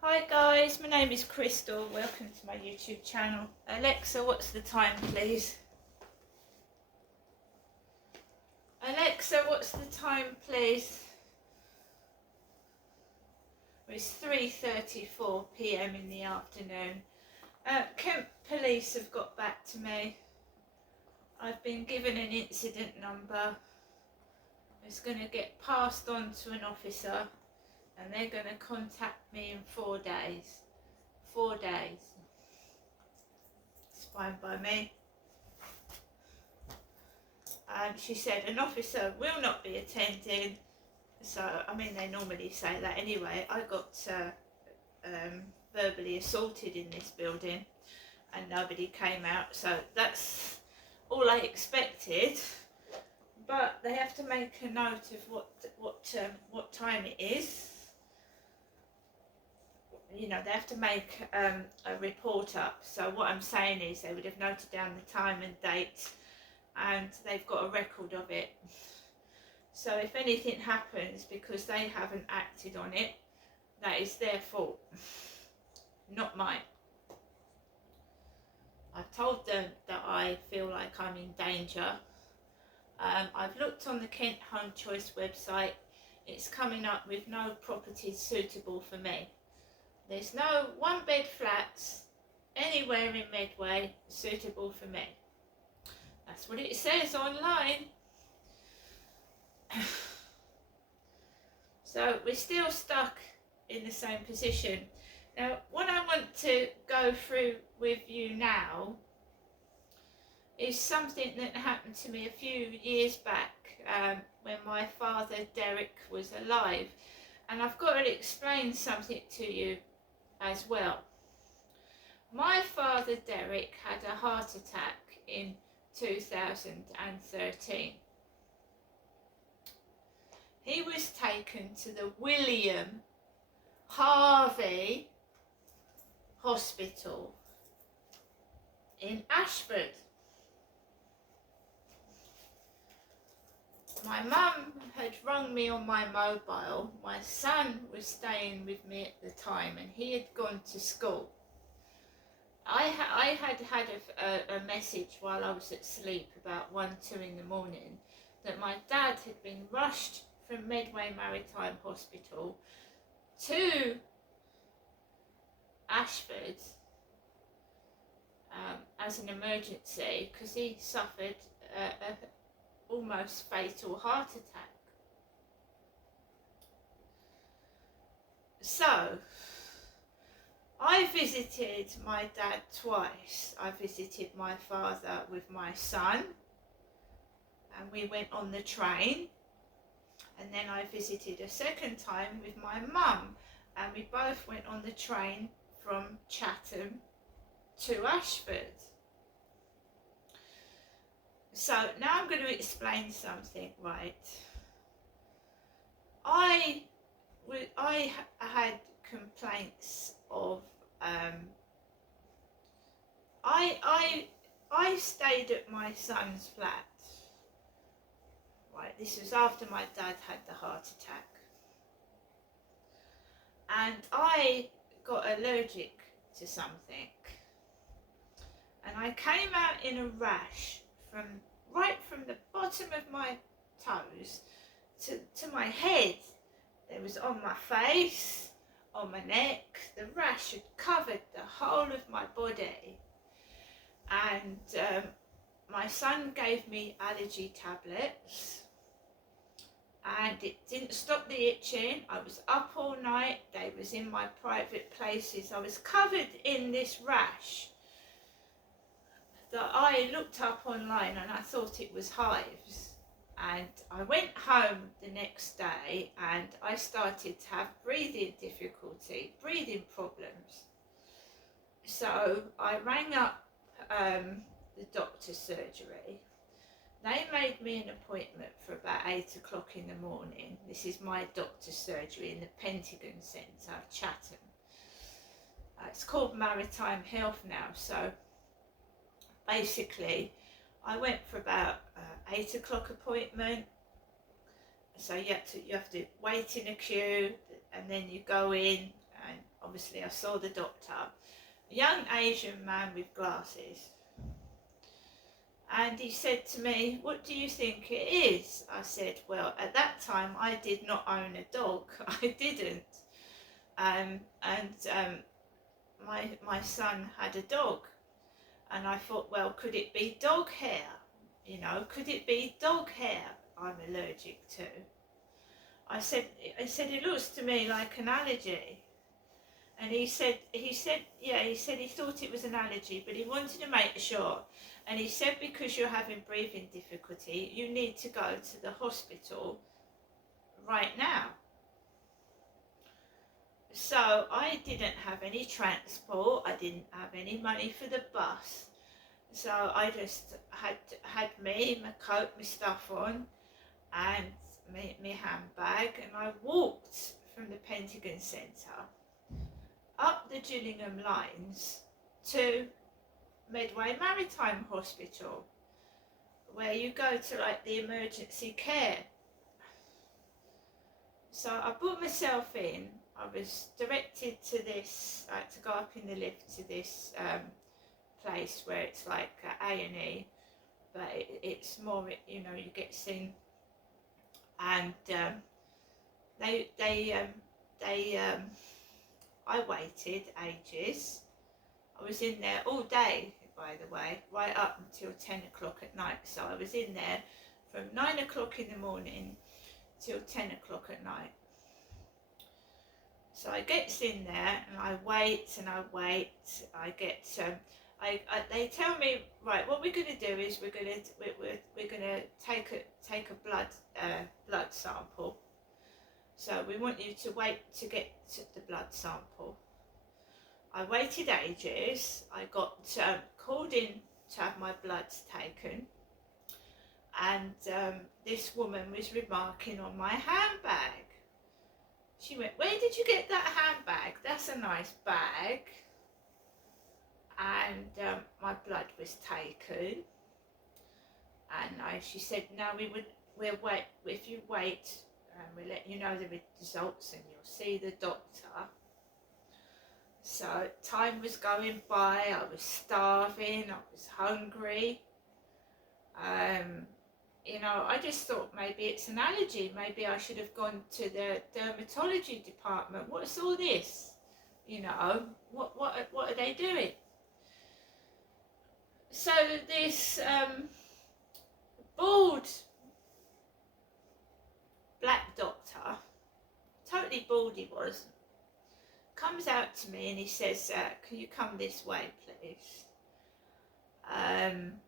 Hi guys, my name is Crystal. Welcome to my YouTube channel. Alexa, what's the time, please? Alexa, what's the time, please? It's 3:34 p.m. in the afternoon. Kent Police have got back to me. I've been given an incident number. It's going to get passed on to an officer and they're going to contact me in 4 days. 4 days. It's fine by me. She said an officer will not be attending. So, I mean, they normally say that anyway. I got verbally assaulted in this building and nobody came out. So that's all I expected. But they have to make a note of what time it is. You know, they have to make a report up. So what I'm saying is they would have noted down the time and date and they've got a record of it. So if anything happens because they haven't acted on it, that is their fault, not mine. I've told them that I feel like I'm in danger. I've looked on the Kent Home Choice website. It's coming up with no properties suitable for me. There's no one-bed flats anywhere in Medway suitable for me. That's what it says online. So we're still stuck in the same position. Now, what I want to go through with you now is something that happened to me a few years back when my father Derek was alive. And I've got to explain something to you as well. My father Derek had a heart attack in 2013. He was taken to the William Harvey Hospital in Ashford. My mum had rung me on my mobile. My son was staying with me at the time and he had gone to school. I had a message while I was asleep about 1-2 in the morning that my dad had been rushed from Medway Maritime Hospital to Ashford as an emergency because he suffered a almost fatal heart attack. So I visited my dad twice. I visited my father with my son and we went on the train, and then I visited a second time with my mum and we both went on the train from Chatham to Ashford. So now I'm going to explain something, right? I had complaints of I stayed at my son's flat. Right, this was after my dad had the heart attack. And I got allergic to something. And I came out in a rash right from the bottom of my toes to my head. It was on my face, on my neck. The rash had covered the whole of my body. And my son gave me allergy tablets and it didn't stop the itching. I was up all night. They was in my private places. I was covered in this rash that I looked up online and I thought it was hives. And I went home the next day and I started to have breathing difficulty, breathing problems. So I rang up the doctor's surgery. They made me an appointment for about 8 o'clock in the morning. This is my doctor's surgery in the Pentagon Centre, Chatham. It's called Maritime Health now. So basically, I went for about 8 o'clock appointment. So you have to wait in a queue. and then you go in, and obviously I saw the doctor, a young Asian man with glasses. And he said to me, "What do you think it is?" I said, "Well, at that time I did not own a dog." I didn't. My son had a dog, and I thought, well, could it be dog hair? You know, could it be dog hair I'm allergic to? I said, "It looks to me like an allergy." And he said, yeah, he said he thought it was an allergy, but he wanted to make sure. And he said, because you're having breathing difficulty, you need to go to the hospital right now. So I didn't have any transport. I didn't have any money for the bus. So I just had me, my coat, my stuff on, and my handbag, and I walked from the Pentagon Centre up the Gillingham lines to Medway Maritime Hospital, where you go to like the emergency care. So I put myself in. I was directed to this, to go up in the lift to this place where it's like A&E, but it's more, you know, you get seen, and I waited ages. I was in there all day, by the way, right up until 10 o'clock at night. So I was in there from 9 o'clock in the morning till 10 o'clock at night. So I gets in there and I wait and I wait. I get they tell me, right, what we're going to do is we're going to take a blood sample. So we want you to wait to get the blood sample. I waited ages. I got called in to have my bloods taken, and this woman was remarking on my handbag. She went, "Where did you get that handbag? That's a nice bag." And my blood was taken, and she said, "No, we'll wait. If you wait, we'll let you know the results, and you'll see the doctor." So time was going by. I was starving. I was hungry. You know, I just thought maybe it's an allergy. Maybe I should have gone to the dermatology department. What's all this? You know, what are they doing? So this bald black doctor, totally bald he was, comes out to me and he says, "Can you come this way, please?" And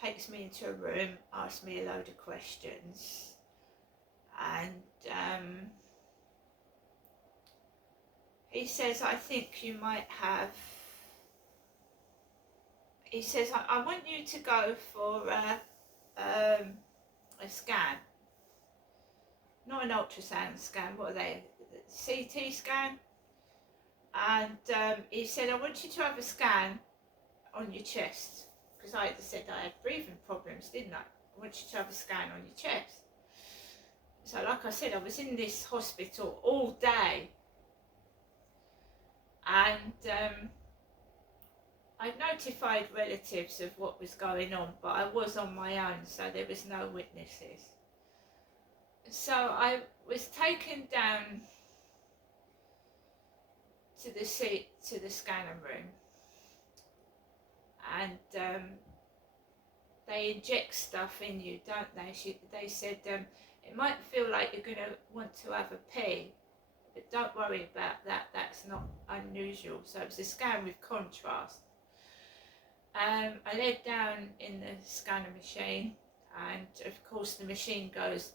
takes me into a room, asks me a load of questions, and he says, "I think you might have," he says, I want you to go for a scan, not an ultrasound scan, what are they, CT scan, and he said, "I want you to have a scan on your chest," because I said I had breathing problems, didn't I? "I want you to have a scan on your chest." So like I said, I was in this hospital all day, and I notified relatives of what was going on, but I was on my own, so there was no witnesses. So I was taken down to the scanner room, and they inject stuff in you, don't they? They said it might feel like you're going to want to have a pee, but don't worry about that, that's not unusual. So it was a scan with contrast. I laid down in the scanner machine, and of course the machine goes,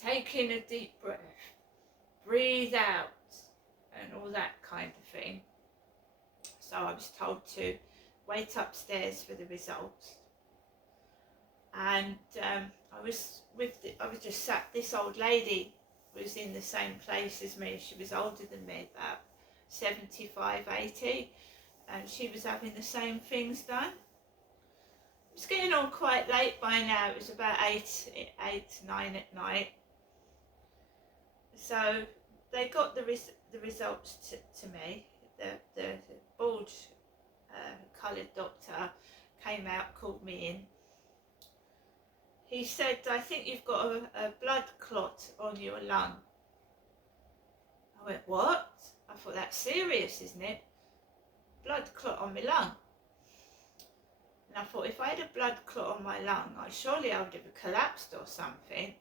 "Take in a deep breath, breathe out," and all that kind of thing. So I was told to wait upstairs for the results, and I was just sat. This old lady was in the same place as me. She was older than me, about 75, 80, and she was having the same things done. It's getting on quite late by now. It was about 9 at night. So they got the results to me. The bald coloured doctor came out, called me in. He said, I think you've got a blood clot on your lung. I went, what? I thought, that's serious, isn't it? Blood clot on my lung. And I thought, if I had a blood clot on my lung, surely I would have collapsed or something.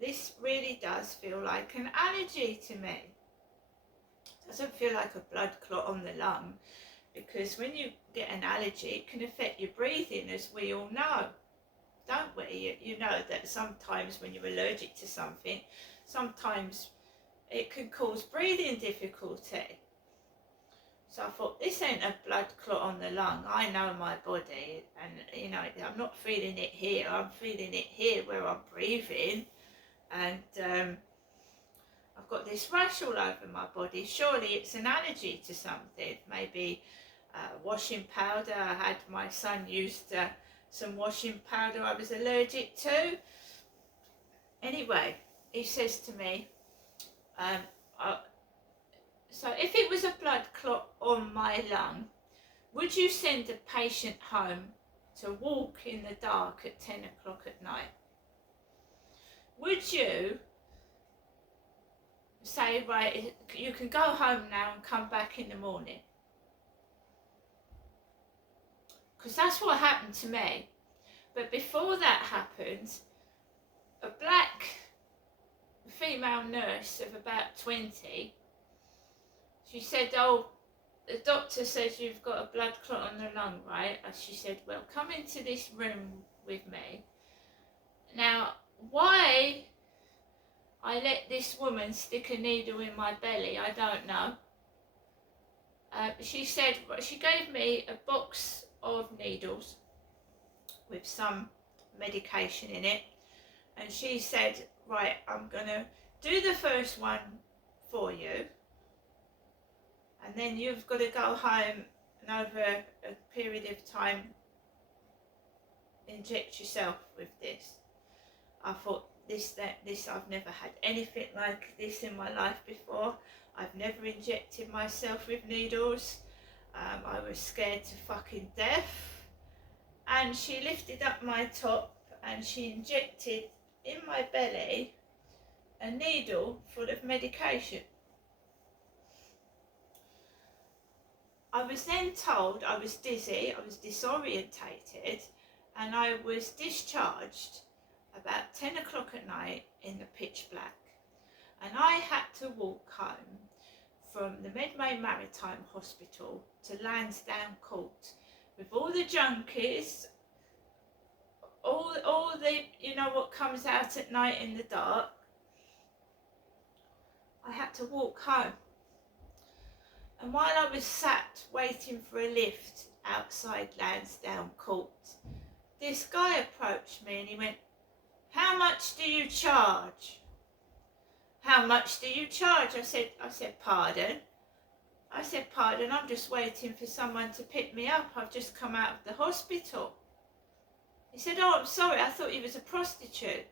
This really does feel like an allergy to me. It doesn't feel like a blood clot on the lung, because when you get an allergy, it can affect your breathing, as we all know, don't we? You know that sometimes when you're allergic to something, sometimes it can cause breathing difficulty. So I thought, this ain't a blood clot on the lung. I know my body, and you know, I'm not feeling it here. I'm feeling it here where I'm breathing, and I've got this rash all over my body. Surely it's an allergy to something. Maybe washing powder. I had my son used some washing powder I was allergic to. Anyway, he says to me, so if it was a blood clot on my lung, would you send a patient home to walk in the dark at 10 o'clock at night? Would you say, right, you can go home now and come back in the morning? Because that's what happened to me. But before that happened, a black female nurse of about 20, she said, oh, the doctor says you've got a blood clot on the lung, right? And she said, well, come into this room with me. Now, why I let this woman stick a needle in my belly, I don't know. She said, she gave me a box of needles with some medication in it, and she said, right, I'm gonna do the first one for you, and then you've got to go home and over a period of time inject yourself with this. I thought, this, I've never had anything like this in my life before. I've never injected myself with needles. I was scared to fucking death. And she lifted up my top and she injected in my belly a needle full of medication. I was then told I was dizzy, I was disorientated, and I was discharged about 10 o'clock at night in the pitch black. And I had to walk home from the Medway Maritime Hospital to Lansdowne Court with all the junkies, all the, you know, what comes out at night in the dark. I had to walk home. And while I was sat waiting for a lift outside Lansdowne Court, this guy approached me and he went, how much do you charge? How much do you charge? I said, pardon? I said, pardon, I'm just waiting for someone to pick me up. I've just come out of the hospital. He said, oh, I'm sorry, I thought you was a prostitute.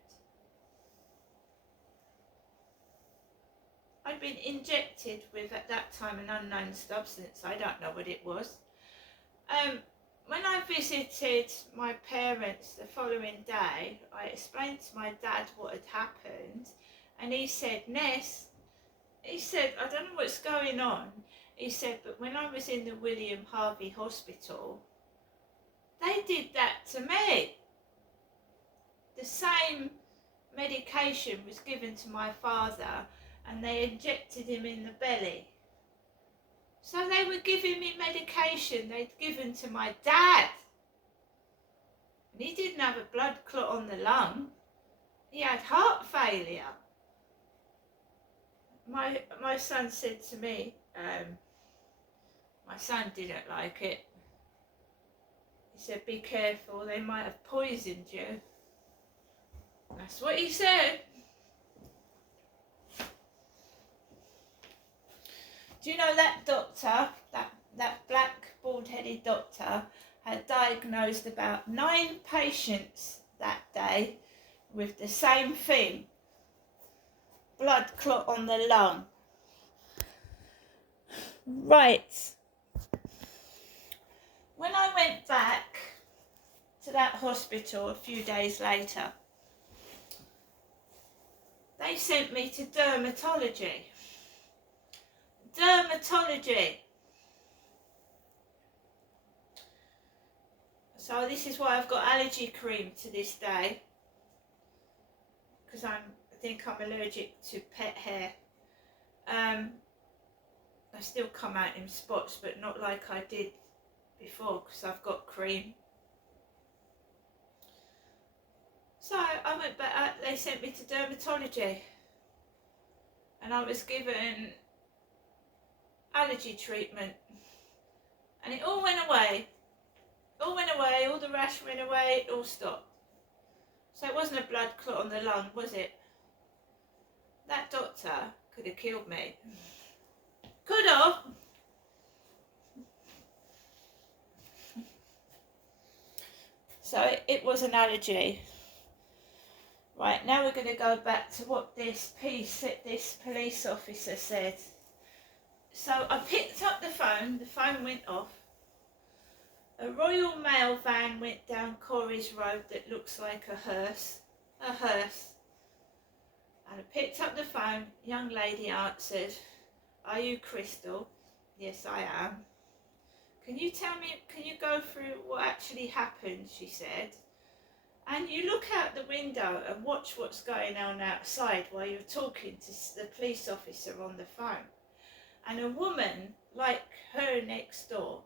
I'd been injected with, at that time, an unknown substance. I don't know what it was. When I visited my parents the following day, I explained to my dad what had happened, and he said, Ness, he said, I don't know what's going on. He said, but when I was in the William Harvey Hospital, they did that to me. The same medication was given to my father, and they injected him in the belly. So they were giving me medication they'd given to my dad. And he didn't have a blood clot on the lung. He had heart failure. My son said to me, my son didn't like it. He said, be careful, they might have poisoned you. That's what he said. Do you know that doctor, that black bald-headed doctor, had diagnosed about 9 patients that day with the same thing, blood clot on the lung. Right. When I went back to that hospital a few days later, they sent me to dermatology. Dermatology. So this is why I've got allergy cream to this day, because I think I'm allergic to pet hair. I still come out in spots, but not like I did before, because I've got cream. So I went back, they sent me to dermatology, and I was given allergy treatment, and it all went away. All the rash went away, it all stopped. So it wasn't a blood clot on the lung, was it? That doctor could have killed me. Could have. So it was an allergy. Right, now we're going to go back to what this police officer said. So I picked up the phone went off. A Royal Mail van went down Corries Road that looks like a hearse. A hearse. And I picked up the phone, young lady answered, "Are you Crystal?" "Yes, I am." Can you go through what actually happened?" she said. "And you look out the window and watch what's going on outside while you're talking to the police officer on the phone." And a woman like her next door,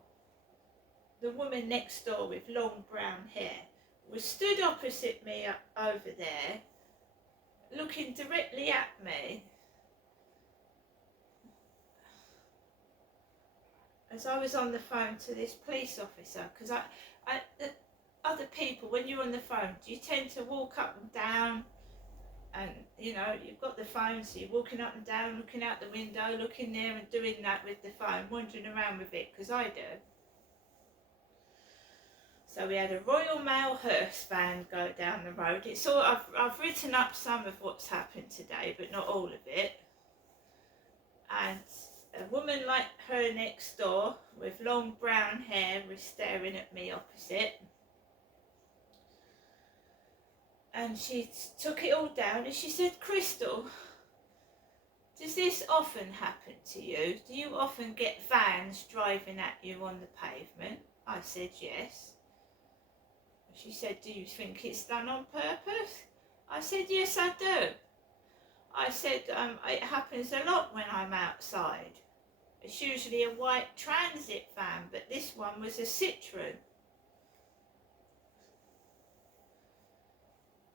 the woman next door with long brown hair, was stood opposite me over there, looking directly at me as I was on the phone to this police officer. Because other people, when you're on the phone, do you tend to walk up and down? And you know, you've got the phone, so you're walking up and down, looking out the window, looking there and doing that with the phone, wandering around with it, because I do. So we had a Royal Mail hearse van go down the road. It's all, I've written up some of what's happened today, but not all of it. And a woman like her next door with long brown hair was staring at me opposite. And she took it all down and she said, "Crystal, does this often happen to you? Do you often get vans driving at you on the pavement?" I said, "Yes." She said, "Do you think it's done on purpose?" I said, "Yes, I do." I said, "It happens a lot when I'm outside. It's usually a white transit van, but this one was a Citroen."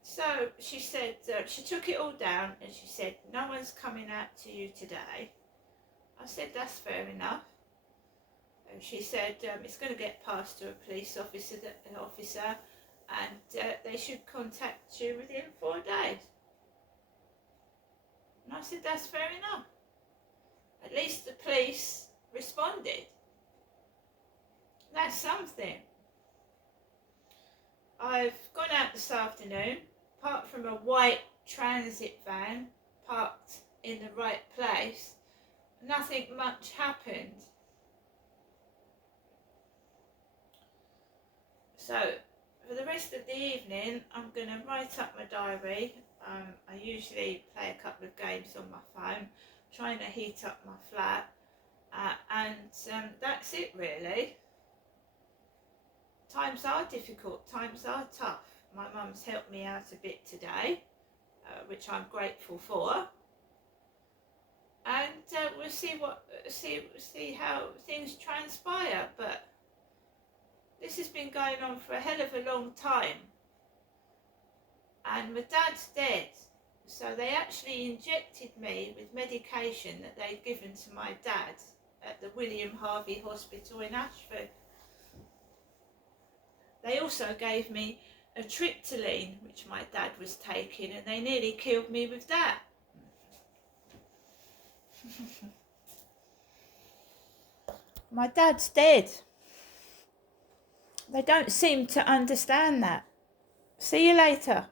So she said, she took it all down and she said, "No one's coming out to you today." I said, "That's fair enough." And she said, "It's going to get passed to a police officer and they should contact you within 4 days." And I said, "That's fair enough. At least the police responded. That's something." I've gone out this afternoon, apart from a white transit van parked in the right place, nothing much happened. So for the rest of the evening, I'm going to write up my diary. I usually play a couple of games on my phone, trying to heat up my flat, and that's it really. Times are difficult, times are tough. My mum's helped me out a bit today, which I'm grateful for. And we'll see how things transpire. But this has been going on for a hell of a long time. And my dad's dead, so they actually injected me with medication that they'd given to my dad at the William Harvey Hospital in Ashford. They also gave me a Triptyline, which my dad was taking, and they nearly killed me with that. My dad's dead. They don't seem to understand that. See you later.